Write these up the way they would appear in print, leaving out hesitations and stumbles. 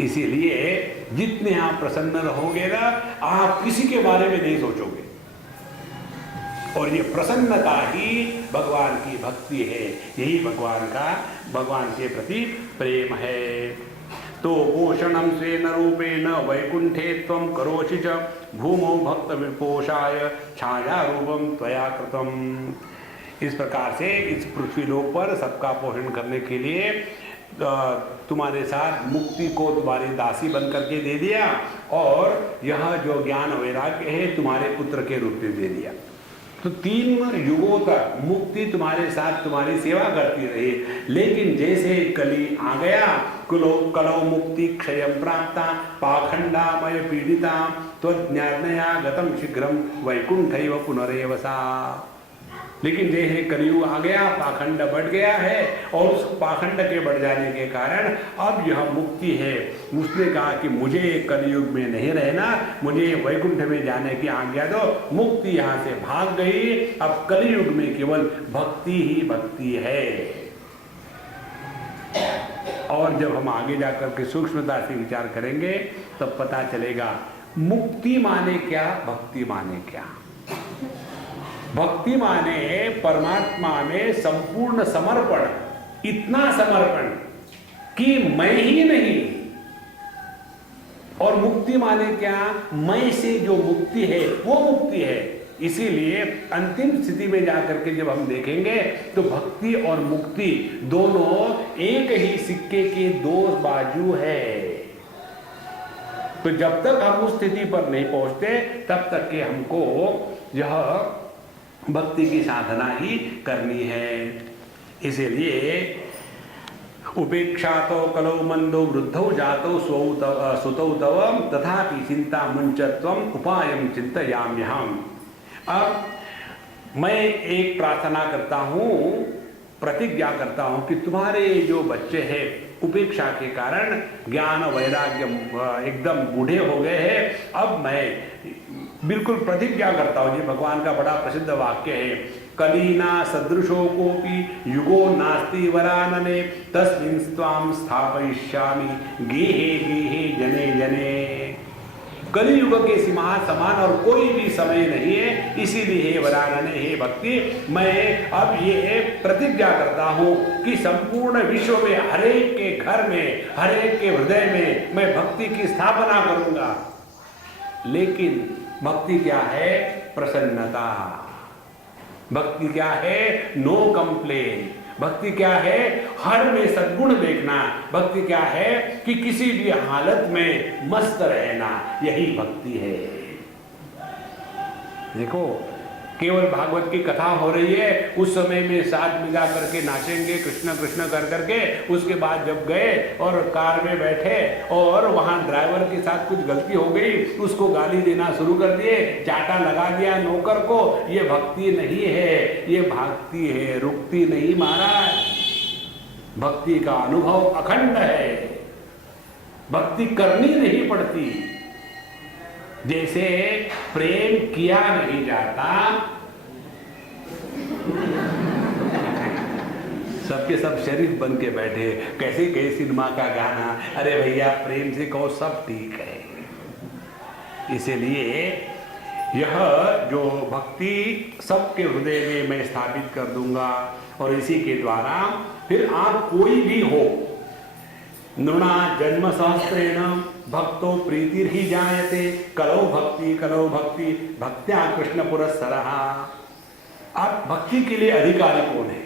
इसीलिए जितने आप प्रसन्न रहोगे ना, आप किसी के बारे में नहीं सोचोगे। और ये प्रसन्नता ही भगवान की भक्ति है, यही भगवान के प्रति प्रेम है। तो पोषणम स्वेन रूपेण वैकुंठे त्वं करोषि च भूमौ भक्त विपोषाय छाया रूपम त्वया कृतम। इस प्रकार से इस पृथ्वी लोक पर सबका पोषण करने के लिए तुम्हारे साथ मुक्ति को तुम्हारी दासी बन करके दे दिया, और यह जो ज्ञान वैराग्य है तुम्हारे पुत्र के रूप में दे दिया। तो 3 युगों तक मुक्ति तुम्हारे साथ तुम्हारी सेवा करती रही। लेकिन जैसे कली आ गया, कलौ मुक्ति क्षयं प्राप्ता पाखंडामय पीड़िता त्वज्ञानया गतम शीघ्रम वैकुंठैव पुनरेव सा। लेकिन जैसे कलयुग आ गया, पाखंड बढ़ गया है, और उस पाखंड के बढ़ जाने के कारण अब यह मुक्ति है। उसने कहा कि मुझे कलयुग में नहीं रहना, मुझे वैकुंठ में जाने की आज्ञा दो। मुक्ति यहाँ से भाग गई, अब कलयुग में केवल भक्ति ही भक्ति है। और जब हम आगे जाकर के सूक्ष्मता से विचार करेंगे तब पता चलेगा मुक्ति माने क्या, भक्ति माने क्या। भक्ति माने परमात्मा में संपूर्ण समर्पण, इतना समर्पण कि मैं ही नहीं। और मुक्ति माने क्या, मैं से जो मुक्ति है वो मुक्ति है। इसीलिए अंतिम स्थिति में जाकर के जब हम देखेंगे तो भक्ति और मुक्ति दोनों एक ही सिक्के के 2 बाजू है। तो जब तक हम उस स्थिति पर नहीं पहुंचते तब तक के हमको यह भक्ति की साधना ही करनी है। इसीलिए उपेक्षा तो कलौ मंदो वृद्धौ जातो सुतौ तव तथापि चिंता मुंचत्वम उपायम चिंतयाम्यहम्। अब मैं एक प्रार्थना करता हूँ, प्रतिज्ञा करता हूँ कि तुम्हारे जो बच्चे हैं उपेक्षा के कारण ज्ञान वैराग्य एकदम बूढ़े हो गए हैं। अब मैं बिल्कुल प्रतिज्ञा करता हूँ, ये भगवान का बड़ा प्रसिद्ध वाक्य है, कलीना सदृशो कोपि युगो नास्ति वरानने तस्मिन् त्वां स्थापयिष्यामि गेहे गेहे जने जने। कलियुग के समान और कोई भी समय नहीं है। इसीलिए हे वरानने, हे भक्ति, मैं अब ये प्रतिज्ञा करता हूँ कि संपूर्ण विश्व में हरेक के घर में, हरेक के हृदय में मैं भक्ति की स्थापना करूंगा। लेकिन भक्ति क्या है, प्रसन्नता। भक्ति क्या है, नो कंप्लेन। भक्ति क्या है, हर में सद्गुण देखना। भक्ति क्या है कि किसी भी हालत में मस्त रहना, यही भक्ति है। देखो, केवल भागवत की कथा हो रही है, उस समय में साथ मिला करके नाचेंगे कृष्ण कृष्ण कर करके। उसके बाद जब गए और कार में बैठे और वहां ड्राइवर के साथ कुछ गलती हो गई, उसको गाली देना शुरू कर दिए, चाटा लगा दिया नौकर को। ये भक्ति नहीं है, ये भागती है, रुकती नहीं महाराज। भक्ति का अनुभव अखंड है, भक्ति करनी नहीं पड़ती। जैसे प्रेम किया नहीं जाता, सबके सब शरीफ बन के बैठे, कैसे कहे सिनेमा का गाना, अरे भैया प्रेम से कहो सब ठीक है। इसीलिए यह जो भक्ति सबके हृदय में मैं स्थापित कर दूंगा, और इसी के द्वारा फिर आप कोई भी हो, नृणा जन्म सहस्रेण भक्तो प्रीतिर्हि जायते कलौ भक्ति भक्त्या कृष्ण पुरस्सरः। आप भक्ति के लिए अधिकारी कौन है?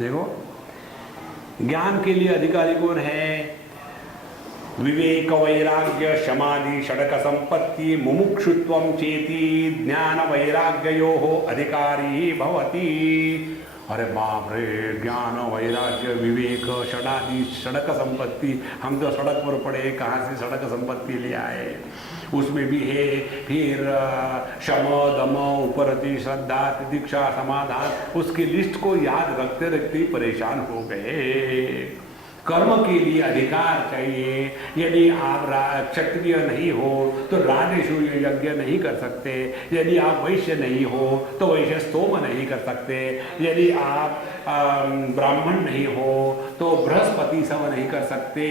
देखो, ज्ञान के लिए अधिकारी कौन है? विवेक वैराग्य समाधि षडक संपत्ति मुमुक्षुत्वं चेति ज्ञान वैराग्ययोः अधिकारी भवति। अरे बाप रे, ज्ञान वैराग्य विवेक षडादि षडक संपत्ति, हम तो सड़क पर पड़े, कहाँ से सड़क संपत्ति ले आए? उसमें भी है फिर शम दम उपरति श्रद्धा तितिक्षा समाधान, उसकी लिस्ट को याद रखते रखते परेशान हो गए। कर्म के लिए अधिकार चाहिए। यदि आप क्षत्रिय नहीं हो तो राजसूय यज्ञ नहीं कर सकते। यदि आप वैश्य नहीं हो तो वैश्य स्तोम नहीं कर सकते। यदि आप ब्राह्मण नहीं हो तो बृहस्पति सव नहीं कर सकते।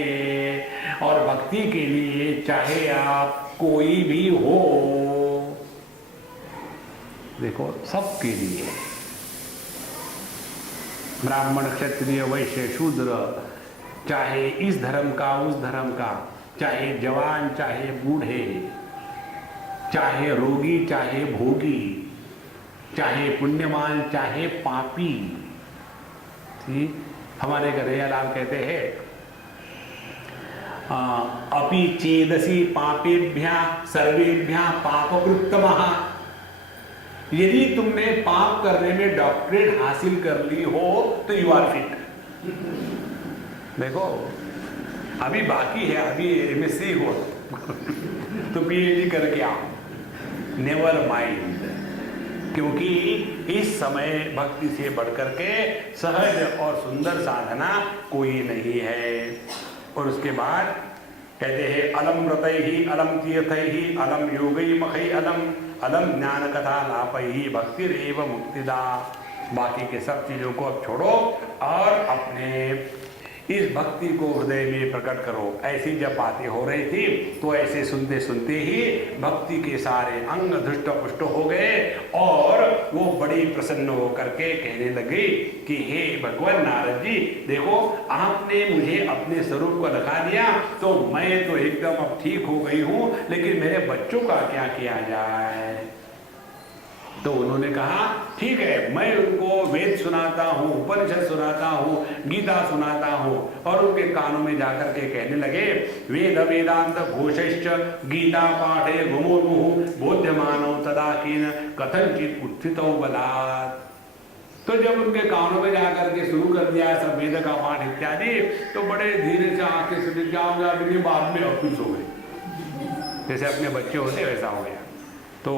और भक्ति के लिए चाहे आप कोई भी हो, देखो सबके लिए, ब्राह्मण क्षत्रिय वैश्य शूद्र, चाहे इस धर्म का उस धर्म का, चाहे जवान चाहे बूढ़े, चाहे रोगी चाहे भोगी, चाहे पुण्यवान चाहे पापी। ठीक, हमारे कन्हैयालाल कहते हैं अपि चेदसि पापेभ्यः सर्वेभ्यः पापकृत्तमः। यदि तुमने पाप करने में डॉक्टरेट हासिल कर ली हो तो यू आर फिट। देखो अभी बाकी है, अभी एमएससी हो तो पीएचडी करके आओ, नेवर माइंड। क्योंकि इस समय भक्ति से बढ़कर के सहज और सुंदर साधना कोई नहीं है। और उसके बाद कहते हैं अलम व्रतैहि अलम तीर्थैहि अलम योगै मखै अलम ज्ञान कथा लापैहि भक्तिरेव मुक्तिदा। बाकी के सब चीजों को अब छोड़ो और अपने इस भक्ति को हृदय में प्रकट करो। ऐसी जब बातें हो रही थी तो ऐसे सुनते सुनते ही भक्ति के सारे अंग धुष्ट पुष्ट हो गए और वो बड़ी प्रसन्न होकर के कहने लगी कि हे भगवान नारद जी, देखो आपने मुझे अपने स्वरूप को दिखा दिया तो मैं तो एकदम अब ठीक हो गई हूँ, लेकिन मेरे बच्चों का क्या किया जाए। तो उन्होंने कहा ठीक है, मैं उनको वेद सुनाता हूँ, उपनिषद सुनाता हूँ, गीता सुनाता हूँ। और उनके कानों में जाकर के कहने लगे वेद वेदांत घोषश्च गीता पाठे गुमुर्मुहु बोध्यमानो तदा किन कथनचित उत्थितो बलात्। तो जब उनके कानों में जाकर के शुरू कर दिया सब वेद का पाठ इत्यादि, तो बड़े धीरे से आके सुन क्या हो गया, फिर बाद में ऑफिस हो गए, जैसे अपने बच्चे होते वैसा हो गया। तो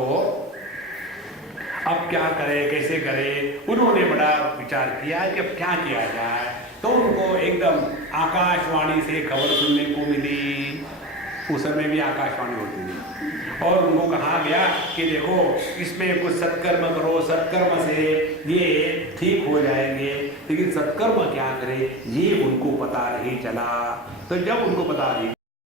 अब क्या करे, कैसे करे, उन्होंने बड़ा विचार किया कि अब क्या किया जाए। तो उनको एकदम आकाशवाणी से खबर सुनने को मिली। उस समय भी आकाशवाणी होती थी और उनको कहा गया कि देखो इसमें कुछ सत्कर्म करो, सत्कर्म से ये ठीक हो जाएंगे। लेकिन सत्कर्म क्या करे ये उनको पता नहीं चला। तो जब उनको पता नहीं